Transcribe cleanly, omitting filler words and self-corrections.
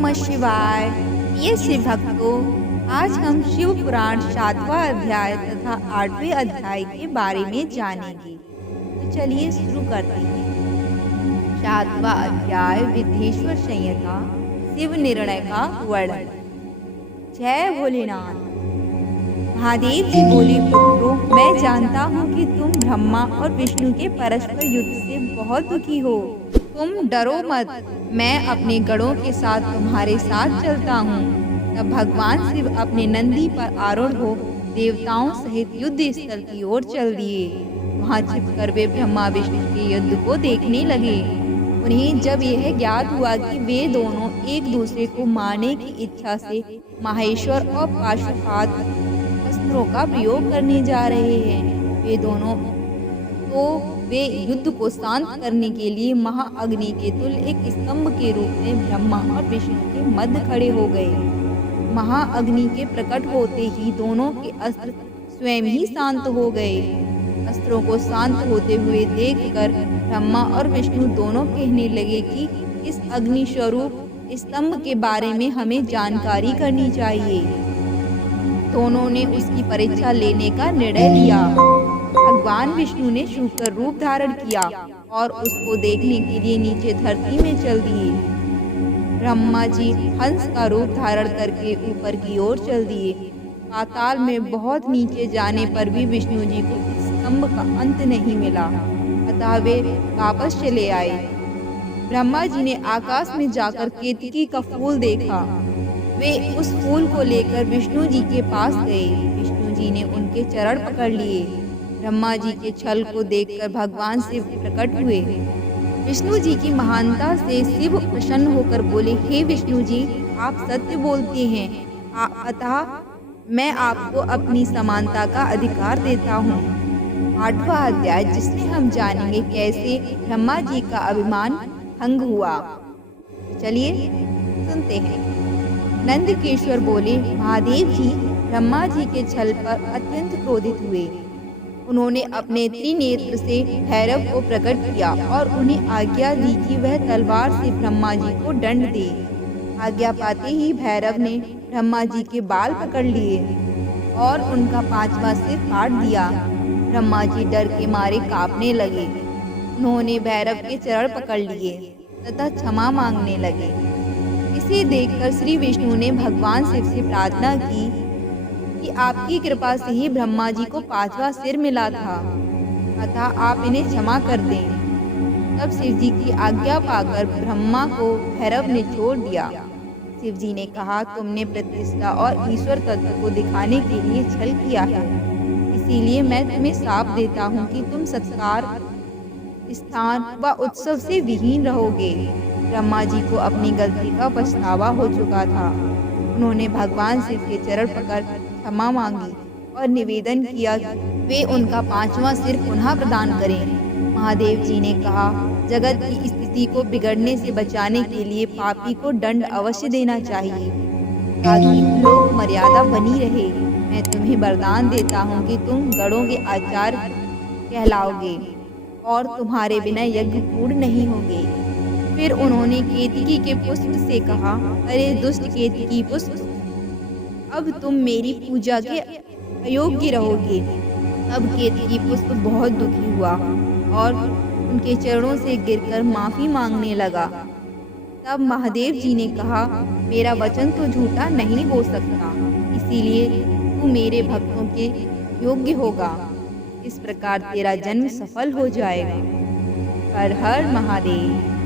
नमः शिवाय। ये शिव भक्तों, आज हम शिव पुराण 7वां अध्याय तथा 8वें अध्याय के बारे में जानेंगे। तो चलिए शुरू करते हैं। 7वां अध्याय विद्धेश्वर संहिता, शिव निर्णय का वर्णन। जय भोलेनाथ। महादेव जी बोले, पुत्रों, मैं जानता हूँ कि तुम ब्रह्मा और विष्णु के परस्पर युद्ध से बहुत दुखी हो। तुम डरो मत, मैं अपने गणों के साथ तुम्हारे साथ चलता हूँ। तब भगवान शिव अपने नंदी पर आरूढ़ हो देवताओं सहित युद्ध स्थल की ओर चल दिए। वहाँ छिपकर वे ब्रह्मा विष्णु के युद्ध को देखने लगे। उन्हें जब यह ज्ञात हुआ कि वे दोनों एक दूसरे को मारने की इच्छा से माहेश्वर और पाशुपात अस्त्रों का प्रयोग करने जा रहे हैं, वे युद्ध को शांत करने के लिए महाअग्नि के तुल्य एक स्तंभ के रूप में ब्रह्मा और विष्णु के मध्य खड़े हो गए। महाअग्नि के प्रकट होते ही दोनों के अस्त्र स्वयं ही शांत हो गए। अस्त्रों को शांत होते हुए देखकर ब्रह्मा और विष्णु दोनों कहने लगे कि इस अग्नि स्वरूप स्तंभ के बारे में हमें जानकारी करनी चाहिए। दोनों ने उसकी परीक्षा लेने का निर्णय लिया। भगवान विष्णु ने शुक्र रूप धारण किया और उसको देखने के लिए नीचे धरती में चल दिए। ब्रह्मा जी हंस का रूप धारण करके ऊपर की ओर चल दिए। पाताल में बहुत नीचे जाने पर भी विष्णु जी को स्तंभ का अंत नहीं मिला, अतः वे वापस चले आए। ब्रह्मा जी ने आकाश में जाकर केतकी का फूल देखा। वे उस फूल को लेकर विष्णु जी के पास गए। विष्णु जी ने उनके चरण पकड़ लिए। ब्रह्मा जी के छल को देखकर भगवान शिव प्रकट हुए। विष्णु जी की महानता से शिव प्रसन्न होकर बोले, हे विष्णु जी, आप सत्य बोलते हैं, अतः मैं आपको अपनी समानता का अधिकार देता हूँ। 8वां अध्याय, जिसमें हम जानेंगे कैसे ब्रह्मा जी का अभिमान भंग हुआ। चलिए सुनते हैं। नंदकेश्वर बोले, महादेव जी ब्रह्मा जी के छल पर अत्यंत क्रोधित हुए। उन्होंने अपने त्रिनेत्र से भैरव को प्रकट किया और उन्हें आज्ञा दी कि वह तलवार से ब्रह्मा जी को दंड दे। आज्ञा पाते ही भैरव ने ब्रह्मा जी के बाल पकड़ लिए और उनका 5वां सिर काट दिया। ब्रह्मा जी डर के मारे कांपने लगे। उन्होंने भैरव के चरण पकड़ लिए तथा क्षमा मांगने लगे। इसे देखकर श्री विष्णु ने भगवान शिव से प्रार्थना की कि आपकी कृपा से ही ब्रह्मा जी को 5वां सिर मिला था, अतः आप इन्हें क्षमा कर दें। तब शिव जी की आज्ञा पाकर ब्रह्मा को भैरव ने छोड़ दिया। शिव जी ने कहा, तुमने प्रतिष्ठा और ईश्वर तत्व को दिखाने के लिए छल किया है, इसीलिए मैं तुम्हें शाप देता हूँ कि तुम सत्कार, स्थान व उत्सव से विहीन रहोगे। ब्रह्मा जी को अपनी गलती का पछतावा हो चुका था। उन्होंने भगवान शिव के चरण पकड़ क्षमा मांगी और निवेदन किया कि वे उनका 5वां सिर पुनः प्रदान करें। महादेव जी ने कहा, जगत की स्थिति को बिगड़ने से बचाने के लिए पापी को दंड अवश्य देना चाहिए ताकि लोक मर्यादा बनी रहे। मैं तुम्हें वरदान देता हूँ कि तुम गणों के आचार्य कहलाओगे और तुम्हारे बिना यज्ञ पूर्ण नहीं होंगे। फिर उन्होंने केतकी के पुष्प से कहा, अरे दुष्ट केतकी पुष्प, अब तुम मेरी पूजा के अयोग्य रहोगे। अब केतकी पुष्प बहुत दुखी हुआ और उनके चरणों से गिरकर माफी मांगने लगा। तब महादेव जी ने कहा, मेरा वचन तो झूठा नहीं हो सकता, इसीलिए तू मेरे भक्तों के योग्य होगा। इस प्रकार तेरा जन्म सफल हो जाएगा। हर हर महादेव।